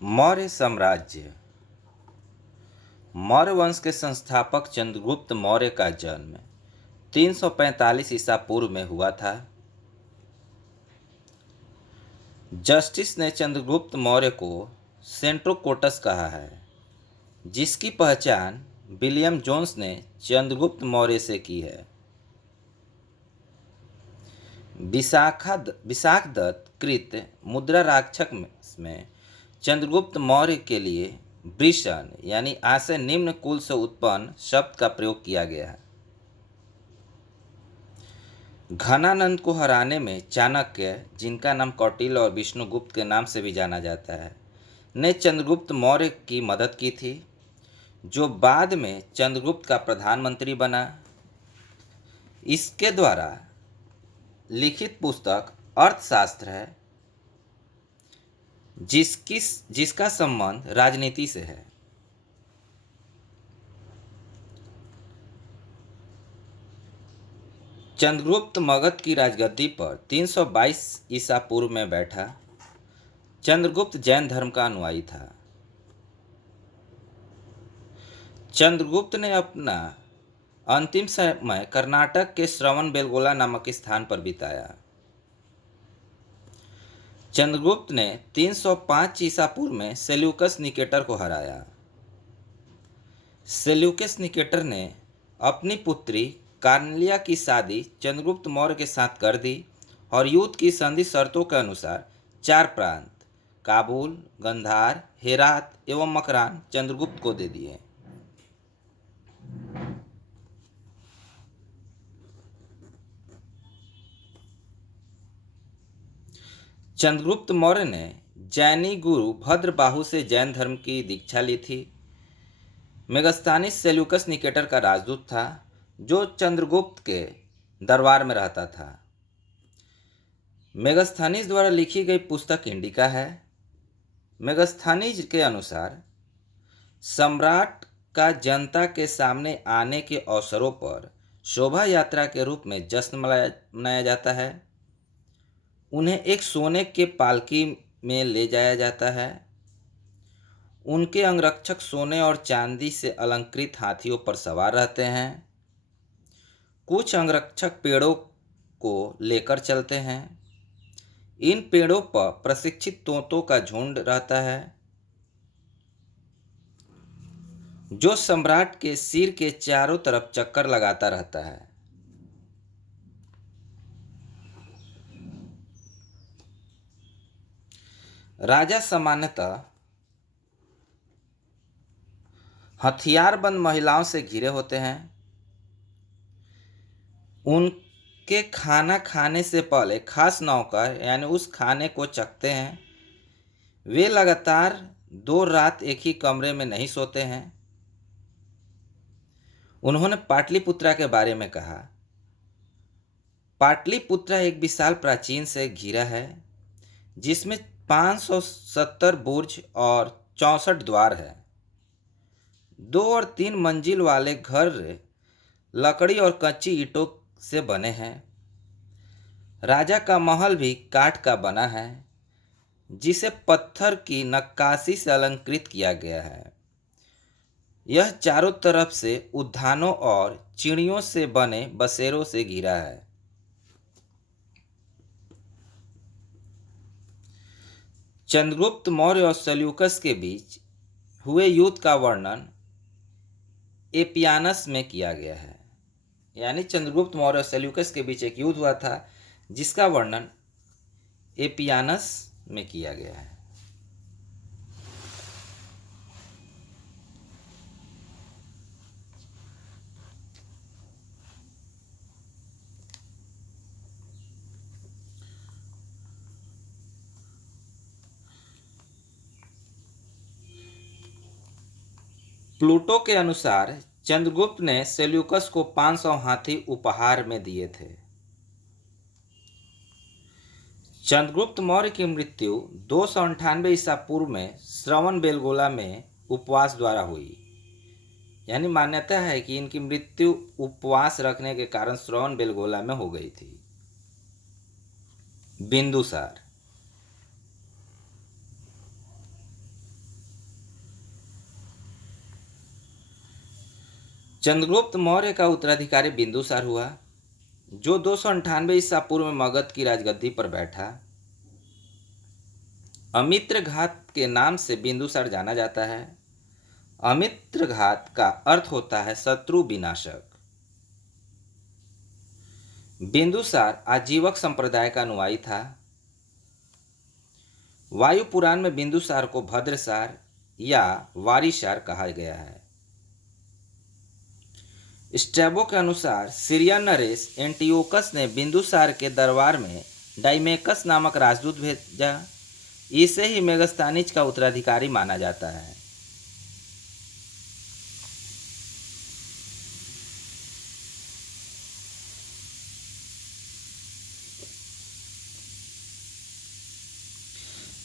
मौर्य साम्राज्य। मौर्य वंश के संस्थापक चंद्रगुप्त मौर्य का जन्म 345 ईसा पूर्व में हुआ था। जस्टिस ने चंद्रगुप्त मौर्य को सेंट्रोकोटस कहा है, जिसकी पहचान विलियम जोन्स ने चंद्रगुप्त मौर्य से की है। विशाखदत्त कृत मुद्रा राक्षक में चंद्रगुप्त मौर्य के लिए वृषण यानी आ से निम्न कुल से उत्पन्न शब्द का प्रयोग किया गया है। घनानंद को हराने में चाणक्य, जिनका नाम कौटिल्य और विष्णुगुप्त के नाम से भी जाना जाता है, ने चंद्रगुप्त मौर्य की मदद की थी, जो बाद में चंद्रगुप्त का प्रधानमंत्री बना। इसके द्वारा लिखित पुस्तक अर्थशास्त्र है, जिसका संबंध राजनीति से है। चंद्रगुप्त मगध की राजगद्दी पर 322 ईसा पूर्व में बैठा। चंद्रगुप्त जैन धर्म का अनुयायी था। चंद्रगुप्त ने अपना अंतिम समय कर्नाटक के श्रवणबेलगोला नामक स्थान पर बिताया। चंद्रगुप्त ने 305 ईसा पूर्व में सेल्यूकस निकेटर को हराया। सेल्यूकस निकेटर ने अपनी पुत्री कार्नेलिया की शादी चंद्रगुप्त मौर्य के साथ कर दी और युद्ध की संधि शर्तों के अनुसार 4 प्रांत काबुल, गंधार, हेरात एवं मकरान चंद्रगुप्त को दे दिए। चंद्रगुप्त मौर्य ने जैनी गुरु भद्रबाहु से जैन धर्म की दीक्षा ली थी। मेगस्थानीस सेल्यूकस निकेटर का राजदूत था, जो चंद्रगुप्त के दरबार में रहता था। मेगस्थानीस द्वारा लिखी गई पुस्तक इंडिका है। मेगस्थानीस के अनुसार सम्राट का जनता के सामने आने के अवसरों पर शोभा यात्रा के रूप में जश्न मनाया जाता है। उन्हें एक सोने के पालकी में ले जाया जाता है। उनके अंगरक्षक सोने और चांदी से अलंकृत हाथियों पर सवार रहते हैं। कुछ अंगरक्षक पेड़ों को लेकर चलते हैं। इन पेड़ों पर प्रशिक्षित तोतों का झुंड रहता है, जो सम्राट के सिर के चारों तरफ चक्कर लगाता रहता है। राजा सामान्यतः हथियारबंद महिलाओं से घिरे होते हैं। उनके खाना खाने से पहले खास नौकर यानी उस खाने को चखते हैं। वे लगातार 2 रात एक ही कमरे में नहीं सोते हैं। उन्होंने पाटलिपुत्रा के बारे में कहा, पाटलिपुत्रा एक विशाल प्राचीन से घिरा है, जिसमें 570 बुर्ज और 64 द्वार है। 2 और 3 मंजिल वाले घर लकड़ी और कच्ची ईंटों से बने हैं। राजा का महल भी काठ का बना है, जिसे पत्थर की नक्काशी से अलंकृत किया गया है। यह चारों तरफ से उद्यानों और चिड़ियों से बने बसेरों से घिरा है। चंद्रगुप्त मौर्य और सेल्यूकस के बीच हुए युद्ध का वर्णन एपियानस में किया गया है। यानी चंद्रगुप्त मौर्य और सेल्यूकस के बीच एक युद्ध हुआ था, जिसका वर्णन एपियानस में किया गया है। प्लूटो के अनुसार चंद्रगुप्त ने सेल्यूकस को 500 हाथी उपहार में दिए थे। चंद्रगुप्त मौर्य की मृत्यु 298 ईसा पूर्व में श्रवणबेलगोला में उपवास द्वारा हुई। यानी मान्यता है कि इनकी मृत्यु उपवास रखने के कारण श्रवणबेलगोला में हो गई थी। बिंदुसार। चंद्रगुप्त मौर्य का उत्तराधिकारी बिंदुसार हुआ, जो 298 ईसा पूर्व में मगध की राजगद्दी पर बैठा। अमित्रघात के नाम से बिंदुसार जाना जाता है। अमित्रघात का अर्थ होता है शत्रु विनाशक। बिंदुसार आजीवक संप्रदाय का अनुयायी था। वायु पुराण में बिंदुसार को भद्रसार या वारिसार कहा गया है। स्ट्रैबो के अनुसार सीरिया नरेश एंटियोकस ने बिंदुसार के दरबार में डाइमेकस नामक राजदूत भेजा। इसे ही मेगस्थानिज का उत्तराधिकारी माना जाता है।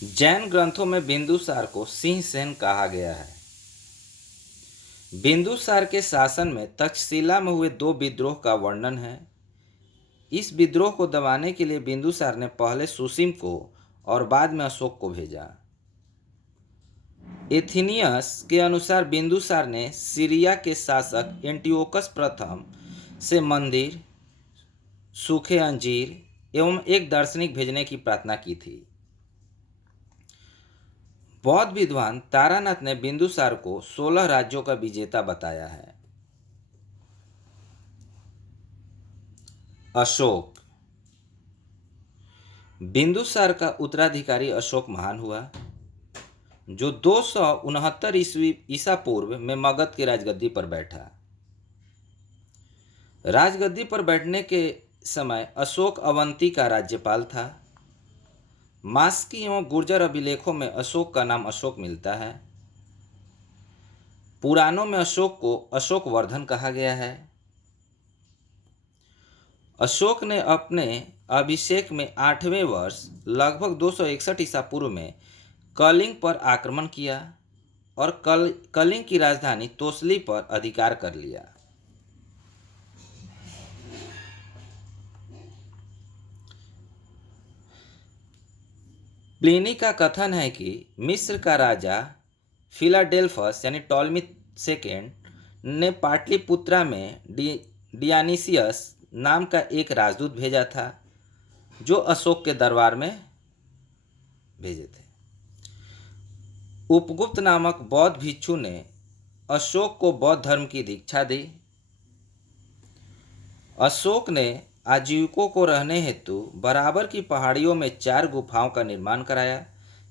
जैन ग्रंथों में बिंदुसार को सिंहसेन कहा गया है। बिंदुसार के शासन में तक्षशिला में हुए 2 विद्रोह का वर्णन है। इस विद्रोह को दबाने के लिए बिंदुसार ने पहले सुसीम को और बाद में अशोक को भेजा। एथिनियस के अनुसार बिंदुसार ने सीरिया के शासक एंटियोकस प्रथम से मंदिर, सूखे अंजीर एवं एक दार्शनिक भेजने की प्रार्थना की थी। बौद्ध विद्वान तारानाथ ने बिंदुसार को 16 राज्यों का विजेता बताया है। अशोक। बिंदुसार का उत्तराधिकारी अशोक महान हुआ, जो 269 ईसा पूर्व में मगध की राजगद्दी पर बैठा। राजगद्दी पर बैठने के समय अशोक अवंती का राज्यपाल था। मास्की एवं गुर्जर अभिलेखों में अशोक का नाम अशोक मिलता है। पुराणों में अशोक को अशोक वर्धन कहा गया है। अशोक ने अपने अभिषेक में 8वें वर्ष लगभग 261 ईसा पूर्व में कलिंग पर आक्रमण किया और कलिंग की राजधानी तोसली पर अधिकार कर लिया। प्लिनी का कथन है कि मिस्र का राजा फिलाडेल्फस यानी टॉलमी सेकेंड ने पाटलिपुत्रा में डियानिसियस नाम का एक राजदूत भेजा था, जो अशोक के दरबार में भेजे थे। उपगुप्त नामक बौद्ध भिक्षु ने अशोक को बौद्ध धर्म की दीक्षा दी। अशोक ने आजीविकों को रहने हेतु बराबर की पहाड़ियों में 4 गुफाओं का निर्माण कराया,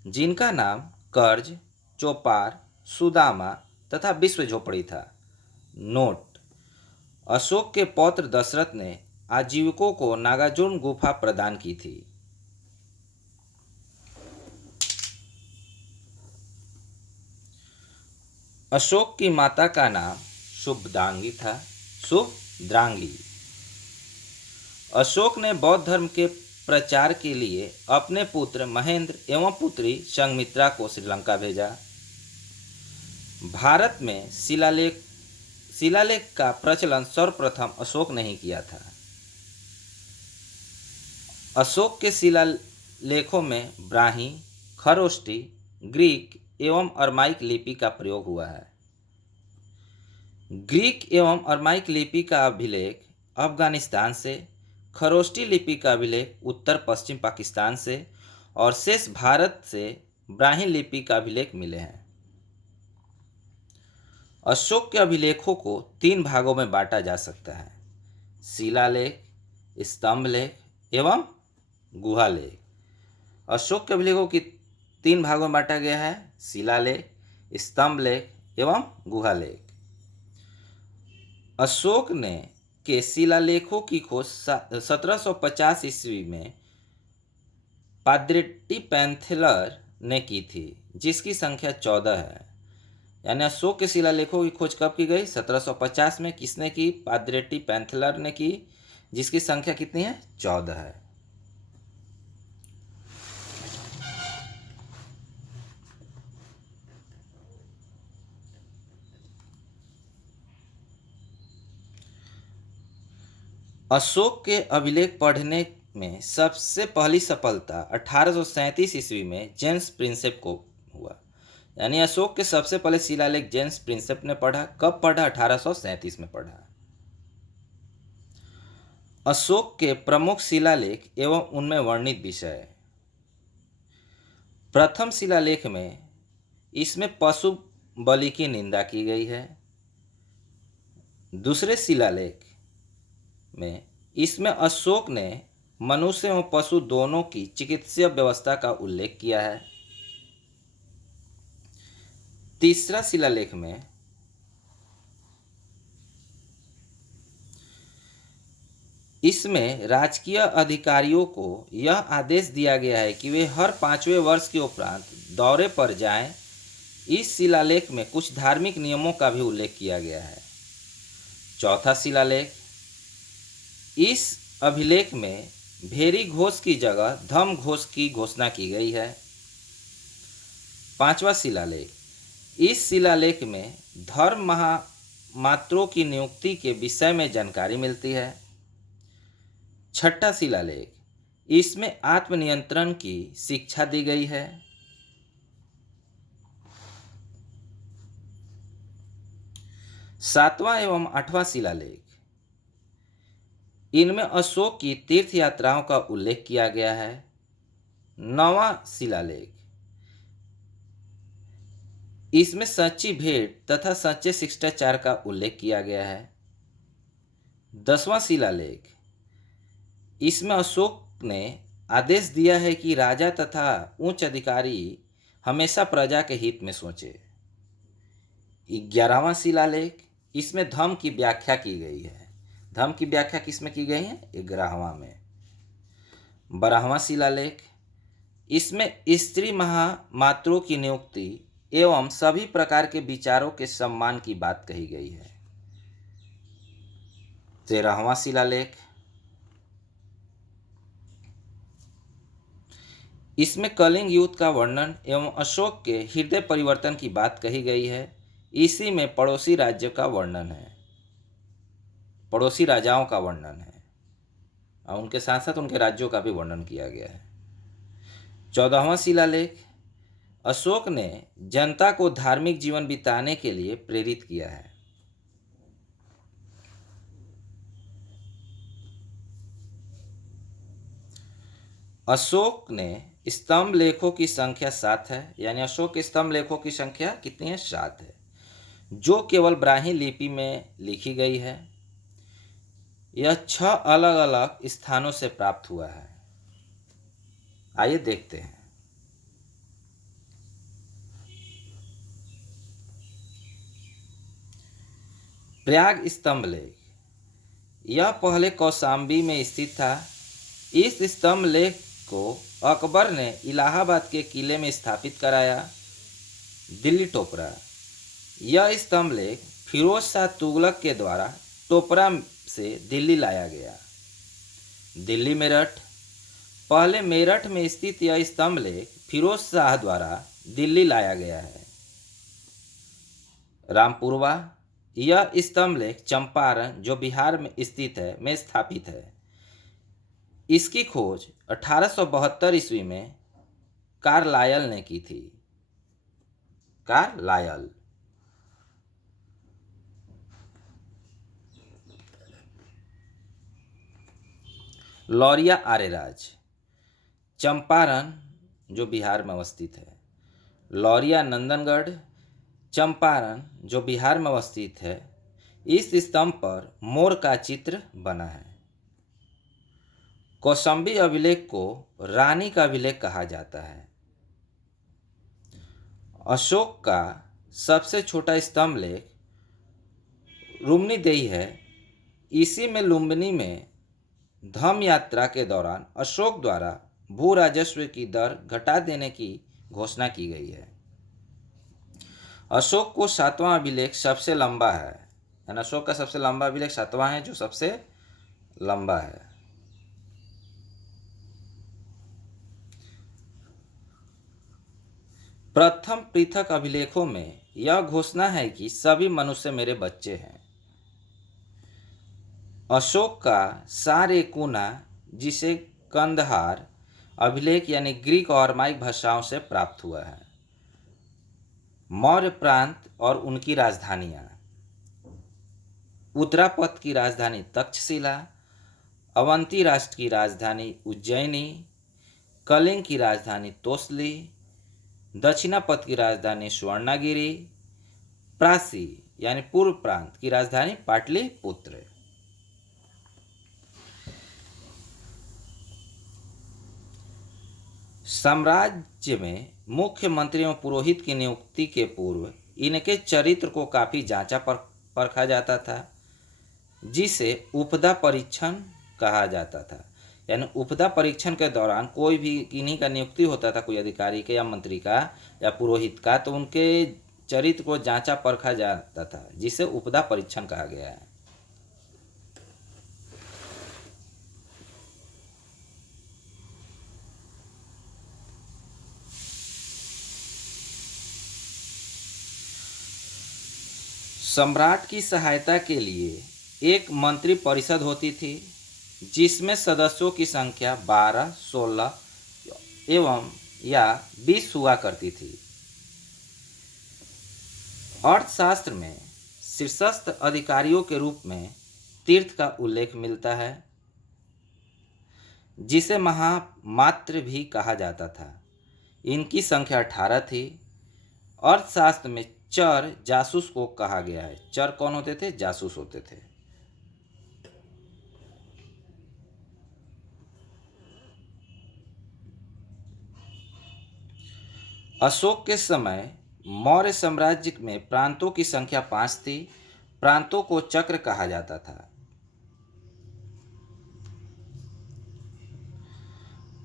जिनका नाम कर्ज, चौपार, सुदामा तथा विश्व झोपड़ी था। नोट: अशोक के पौत्र दशरथ ने आजीविकों को नागार्जुन गुफा प्रदान की थी। अशोक की माता का नाम शुभद्रांगी था। शुभद्रांगी। अशोक ने बौद्ध धर्म के प्रचार के लिए अपने पुत्र महेंद्र एवं पुत्री संघमित्रा को श्रीलंका भेजा। भारत में शिलालेख का प्रचलन सर्वप्रथम अशोक ने ही किया था। अशोक के शिलालेखों में ब्राह्मी, खरोष्टी, ग्रीक एवं अरमाइक लिपि का प्रयोग हुआ है। ग्रीक एवं अरमाइक लिपि का अभिलेख अफगानिस्तान से, खरोष्टी लिपि का अभिलेख उत्तर पश्चिम पाकिस्तान से और शेष भारत से ब्राह्मी लिपि का अभिलेख मिले हैं। अशोक के अभिलेखों को 3 भागों में बांटा जा सकता है: शिलालेख, स्तंभलेख एवं गुहालेख। अशोक के अभिलेखों की 3 भागों में बांटा गया है: शिलालेख, स्तंभलेख एवं गुहालेख। अशोक ने के शिलालेखों की खोज 1750 ईस्वी में पाद्रेट्टी पैंथेलर ने की थी, जिसकी संख्या 14 है। यानी अशोक के शिलालेखों की खोज कब की गई? 1750 में। किसने की? पाद्रेट्टी पैंथेलर ने की, जिसकी संख्या कितनी है? 14 है। अशोक के अभिलेख पढ़ने में सबसे पहली सफलता 1837 ईस्वी में जेम्स प्रिंसेप को हुआ, यानी अशोक के सबसे पहले शिलालेख जेम्स प्रिंसेप ने पढ़ा। कब पढ़ा? 1837 में पढ़ा। अशोक के प्रमुख शिलालेख एवं उनमें वर्णित विषय। प्रथम शिलालेख में इसमें पशु बलि की निंदा की गई है। दूसरे शिलालेख में इसमें अशोक ने मनुष्य एवं पशु दोनों की चिकित्सीय व्यवस्था का उल्लेख किया है। तीसरा शिलालेख में इसमें राजकीय अधिकारियों को यह आदेश दिया गया है कि वे हर 5वें वर्ष के उपरांत दौरे पर जाएं। इस शिलालेख में कुछ धार्मिक नियमों का भी उल्लेख किया गया है। चौथा शिलालेख, इस अभिलेख में भेरी घोष की जगह धम घोष की घोषणा की गई है। पांचवा शिलालेख, इस शिलालेख में धर्म महामात्रों की नियुक्ति के विषय में जानकारी मिलती है। छठा शिलालेख, इसमें आत्मनियंत्रण की शिक्षा दी गई है। सातवां एवं आठवां शिलालेख, इनमें अशोक की तीर्थ यात्राओं का उल्लेख किया गया है। नौवां शिलालेख, इसमें सच्ची भेंट तथा सच्चे शिष्टाचार का उल्लेख किया गया है। 10वां शिलालेख, इसमें अशोक ने आदेश दिया है कि राजा तथा उच्च अधिकारी हमेशा प्रजा के हित में सोचे। 11वां शिलालेख, इसमें धम्म की व्याख्या की गई है। धम्म की व्याख्या किसमें की गई है? 11वां में। 12वां शिलालेख, इसमें स्त्री महामात्रों की नियुक्ति एवं सभी प्रकार के विचारों के सम्मान की बात कही गई है। 13वां शिलालेख, इसमें कलिंग युद्ध का वर्णन एवं अशोक के हृदय परिवर्तन की बात कही गई है। इसी में पड़ोसी राज्य का वर्णन है, पड़ोसी राजाओं का वर्णन है और उनके साथ साथ उनके राज्यों का भी वर्णन किया गया है। 14वां शिलालेख, अशोक ने जनता को धार्मिक जीवन बिताने के लिए प्रेरित किया है। अशोक ने स्तंभ लेखों की संख्या 7 है, यानी अशोक के स्तंभ लेखों की संख्या कितनी है? 7 है, जो केवल ब्राह्मी लिपि में लिखी गई है। यह 6 अलग अलग स्थानों से प्राप्त हुआ है। आइए देखते हैं। प्रयाग स्तंभ लेख, यह पहले कौशाम्बी में स्थित था। इस स्तंभ लेख को अकबर ने इलाहाबाद के किले में स्थापित कराया। दिल्ली टोपरा, यह स्तंभ लेख फिरोज शाह तुगलक के द्वारा टोपरा से दिल्ली लाया गया। दिल्ली मेरठ, पहले मेरठ में स्थित यह स्तंभ लेख फिरोज शाह द्वारा दिल्ली लाया गया है। रामपुरवा, यह स्तंभ लेख चंपारण, जो बिहार में स्थित है, में स्थापित है। इसकी खोज 1872 ईस्वी में कार्लायल ने की थी। कार्लायल। लौरिया आर्यराज, चंपारण, जो बिहार में अवस्थित है। लौरिया नंदनगढ़, चंपारण, जो बिहार में अवस्थित है। इस स्तंभ पर मोर का चित्र बना है। कौशाम्बी अभिलेख को रानी का अभिलेख कहा जाता है। अशोक का सबसे छोटा स्तंभ लेख रुम्नीदेही है। इसी में लुम्बिनी में धम्म यात्रा के दौरान अशोक द्वारा भू राजस्व की दर घटा देने की घोषणा की गई है। अशोक को 7वां अभिलेख सबसे लंबा है, यानी अशोक का सबसे लंबा अभिलेख 7वां है, जो सबसे लंबा है। प्रथम पृथक अभिलेखों में यह घोषणा है कि सभी मनुष्य मेरे बच्चे हैं। अशोक का सारेकुना, जिसे कंदहार अभिलेख यानी ग्रीक और अरमाइक भाषाओं से प्राप्त हुआ है। मौर्य प्रांत और उनकी राजधानियां। उत्तरापथ की राजधानी तक्षशिला, अवंती राष्ट्र की राजधानी उज्जैनी, कलिंग की राजधानी तोसली, दक्षिणापथ की राजधानी स्वर्णागिरी, प्रासी यानी पूर्व प्रांत की राजधानी पाटलिपुत्र। साम्राज्य में मुख्यमंत्री एवं पुरोहित की नियुक्ति के पूर्व इनके चरित्र को काफी जांचा परखा जाता था, जिसे उपदा परीक्षण कहा जाता था। यानी उपदा परीक्षण के दौरान कोई भी इन्हीं का नियुक्ति होता था, कोई अधिकारी के या मंत्री का या पुरोहित का, तो उनके चरित्र को जांचा परखा जाता था, जिसे उपदा परीक्षण कहा गया है। सम्राट की सहायता के लिए एक मंत्री परिषद होती थी, जिसमें सदस्यों की संख्या 12, 16 एवं या 20 हुआ करती थी। अर्थशास्त्र में शीर्षस्थ अधिकारियों के रूप में तीर्थ का उल्लेख मिलता है, जिसे महामात्र भी कहा जाता था। इनकी संख्या 18 थी। अर्थशास्त्र में चर जासूस को कहा गया है। चर कौन होते थे? जासूस होते थे। अशोक के समय मौर्य साम्राज्य में प्रांतों की संख्या 5 थी। प्रांतों को चक्र कहा जाता था।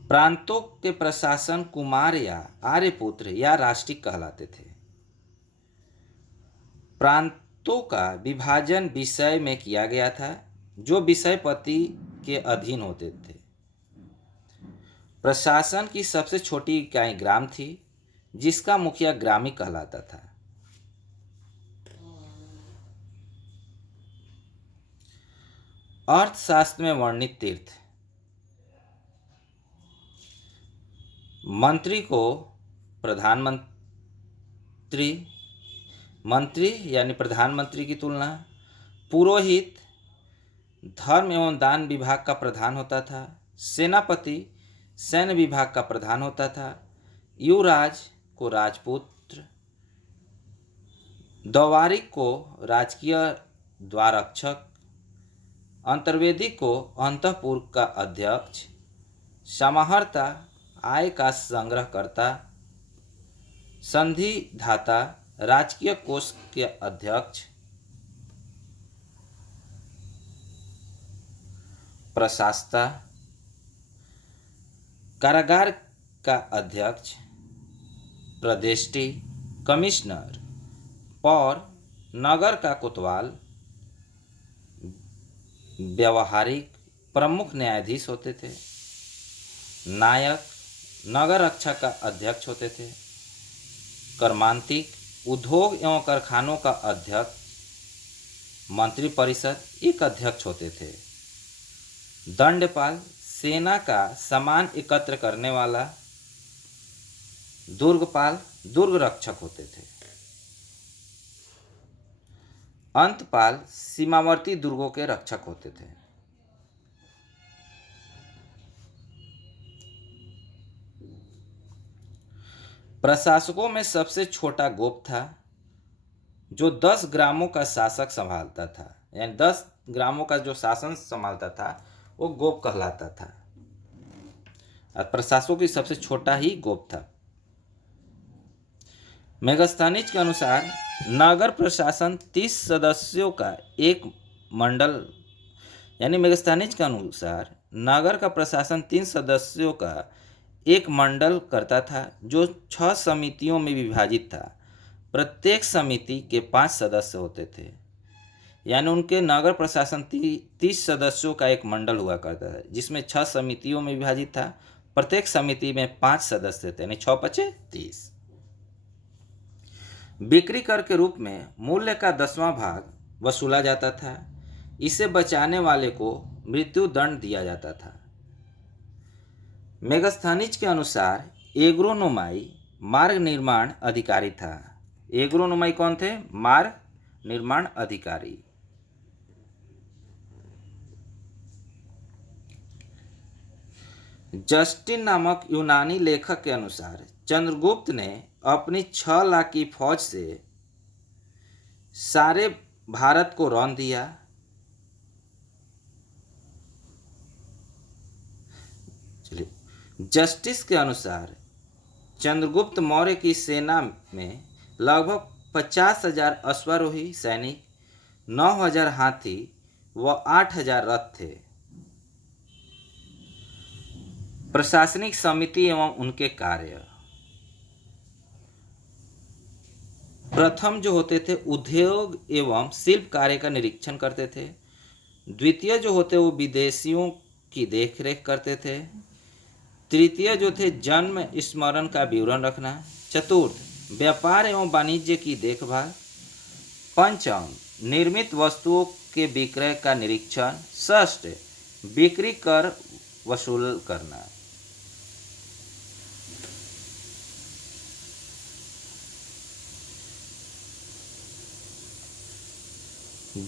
प्रांतों के प्रशासन कुमार या आर्यपुत्र या राष्ट्रिक कहलाते थे। प्रांतों का विभाजन विषय में किया गया था, जो विषयपति के अधीन होते थे। प्रशासन की सबसे छोटी इकाई ग्राम थी, जिसका मुखिया ग्रामी कहलाता था। अर्थशास्त्र में वर्णित तीर्थ। मंत्री को प्रधानमंत्री, मंत्री यानी प्रधानमंत्री की तुलना। पुरोहित धर्म एवं दान विभाग का प्रधान होता था। सेनापति सैन्य विभाग का प्रधान होता था। युवराज को राजपुत्र, द्वारिक को राजकीय द्वाररक्षक, अंतर्वेदी को अंतःपुर का अध्यक्ष, समाहर्ता आय का संग्रहकर्ता, संधिदाता राजकीय कोष के अध्यक्ष, प्रशासता कारागार का अध्यक्ष, प्रदेष्टि कमिश्नर, और नगर का कोतवाल व्यवहारिक प्रमुख न्यायाधीश होते थे। नायक नगर रक्षा का अध्यक्ष होते थे। कर्मांतिक उद्योग एवं कारखानों का अध्यक्ष, मंत्रिपरिषद एक अध्यक्ष होते थे। दंडपाल सेना का सामान एकत्र करने वाला। दुर्गपाल दुर्ग रक्षक होते थे। अंतपाल सीमावर्ती दुर्गों के रक्षक होते थे। प्रशासकों में सबसे छोटा गोप था, जो 10 ग्रामों का शासक संभालता था। यानी 10 ग्रामों का जो शासन संभालता था वो गोप कहलाता था। प्रशासकों की सबसे छोटा ही गोप था। मेगास्थनीज के अनुसार नगर प्रशासन 30 सदस्यों का एक मंडल, यानी मेगास्थनीज के अनुसार नगर का प्रशासन 3 सदस्यों का एक मंडल करता था, जो 6 समितियों में विभाजित था। प्रत्येक समिति के 5 सदस्य होते थे। यानी उनके नगर प्रशासन 30 सदस्यों का एक मंडल हुआ करता था, जिसमें 6 समितियों में विभाजित था। प्रत्येक समिति में 5 सदस्य थे, यानी 6 पचे 30। बिक्री कर के रूप में मूल्य का 10वां भाग वसूला जाता था। इसे बचाने वाले को मृत्यु दंड दिया जाता था। मेगास्थनीज के अनुसार एग्रोनोमाई मार्ग निर्माण अधिकारी था। एग्रोनोमाई कौन थे? मार्ग निर्माण अधिकारी। जस्टिन नामक यूनानी लेखक के अनुसार चंद्रगुप्त ने अपनी 6 लाख की फौज से सारे भारत को रौंद दिया। चलिए, जस्टिस के अनुसार चंद्रगुप्त मौर्य की सेना में लगभग 50,000 अश्वारोही सैनिक, 9,000 हाथी व 8,000 रथ थे। प्रशासनिक समिति एवं उनके कार्य। प्रथम जो होते थे उद्योग एवं शिल्प कार्य का निरीक्षण करते थे। द्वितीय जो होते वो विदेशियों की देखरेख करते थे। तृतीय जो थे जन्म स्मरण का विवरण रखना। चतुर्थ व्यापार एवं वाणिज्य की देखभाल। पंचम निर्मित वस्तुओं के विक्रय का निरीक्षण। षष्ठ बिक्री कर वसूल करना।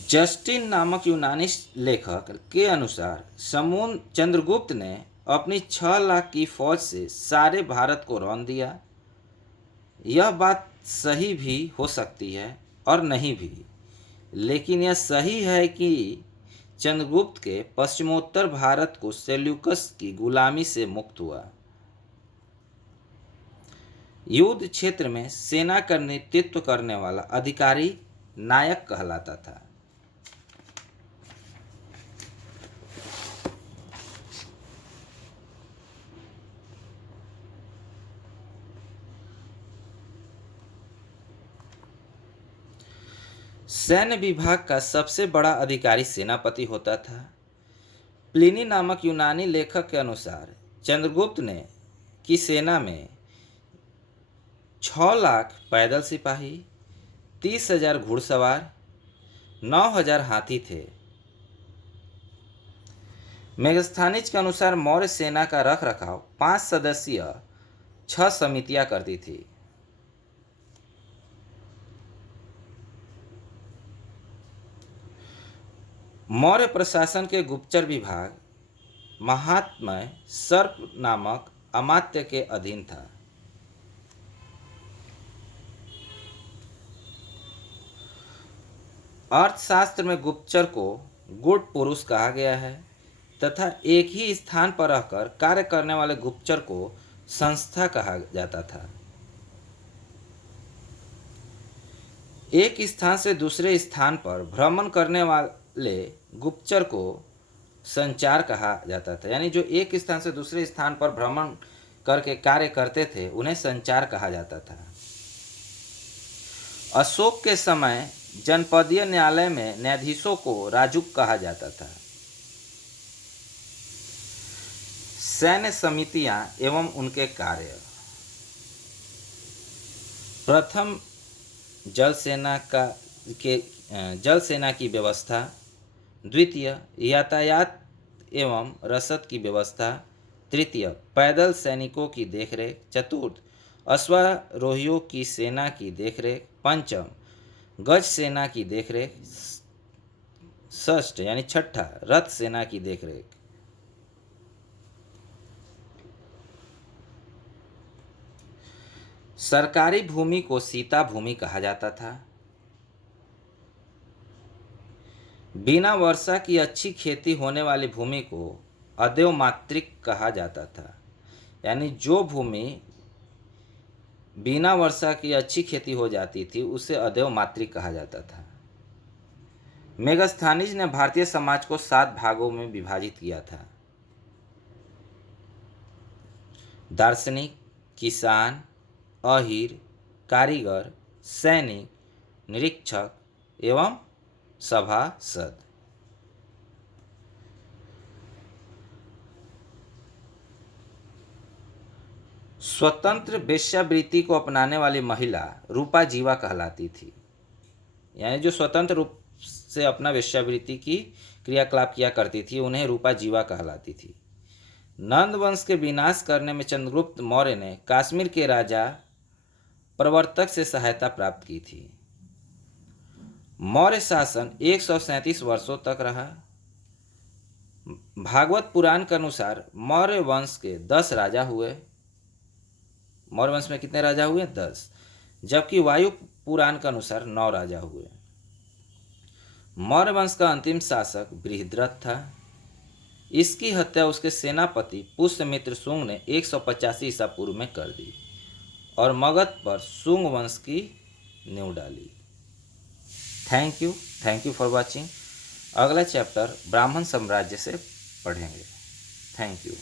जस्टिन नामक यूनानी लेखक के अनुसार चंद्रगुप्त ने अपनी 6 लाख की फौज से सारे भारत को रौंद दिया। यह बात सही भी हो सकती है और नहीं भी, लेकिन यह सही है कि चंद्रगुप्त के पश्चिमोत्तर भारत को सेल्यूकस की गुलामी से मुक्त हुआ। युद्ध क्षेत्र में सेना का नेतृत्व करने वाला अधिकारी नायक कहलाता था। सैन्य विभाग का सबसे बड़ा अधिकारी सेनापति होता था। प्लिनी नामक यूनानी लेखक के अनुसार चंद्रगुप्त ने की सेना में 6 लाख पैदल सिपाही, 30,000 घुड़सवार, 9,000 हाथी थे। मेगस्थानिज के अनुसार मौर्य सेना का रख रखाव 5 सदस्यीय 6 समितियां करती थी। मौर्य प्रशासन के गुप्तचर विभाग महात्मय सर्प नामक अमात्य के अधीन था। अर्थशास्त्र में गुप्तचर को गुड पुरुष कहा गया है तथा एक ही स्थान पर रहकर कार्य करने वाले गुप्तचर को संस्था कहा जाता था। एक स्थान से दूसरे स्थान पर भ्रमण करने वाले गुप्तचर को संचार कहा जाता था। यानी जो एक स्थान से दूसरे स्थान पर भ्रमण करके कार्य करते थे उन्हें संचार कहा जाता था। अशोक के समय जनपदीय न्यायालय में न्यायाधीशों को राजुक कहा जाता था। सैन्य समितियां एवं उनके कार्य। प्रथम जल सेना की व्यवस्था। द्वितीय यातायात एवं रसद की व्यवस्था। तृतीय पैदल सैनिकों की देखरेख। चतुर्थ अश्वारोहियों की सेना की देखरेख। पंचम गज सेना की देखरेख। षष्ठ यानी छठा रथ सेना की देखरेख। सरकारी भूमि को सीता भूमि कहा जाता था। बिना वर्षा की अच्छी खेती होने वाली भूमि को अदेव मातृक कहा जाता था। यानी जो भूमि बिना वर्षा की अच्छी खेती हो जाती थी उसे अदेव मातृक कहा जाता था। मेगस्थानिज ने भारतीय समाज को 7 भागों में विभाजित किया था। दार्शनिक, किसान, अहीर, कारीगर, सैनिक, निरीक्षक एवं सभासद। स्वतंत्र वेश्यावृत्ति को अपनाने वाली महिला रूपा जीवा कहलाती थी। यानी जो स्वतंत्र रूप से अपना वेश्यावृत्ति की क्रियाकलाप किया करती थी उन्हें रूपा जीवा कहलाती थी। नंद वंश के विनाश करने में चंद्रगुप्त मौर्य ने कश्मीर के राजा प्रवर्तक से सहायता प्राप्त की थी। मौर्य शासन 137 वर्षों तक रहा। भागवत पुराण के अनुसार मौर्य वंश के 10 राजा हुए। मौर्य वंश में कितने राजा हुए? 10। जबकि वायु पुराण के अनुसार 9 राजा हुए। मौर्य वंश का अंतिम शासक बृहद्रथ था। इसकी हत्या उसके सेनापति पुष्यमित्र शुंग ने 185 ईसा पूर्व में कर दी और मगध पर शुंग वंश की नींव डाली। Thank you for watching. अगला चैप्टर ब्राह्मण साम्राज्य से पढ़ेंगे। Thank you.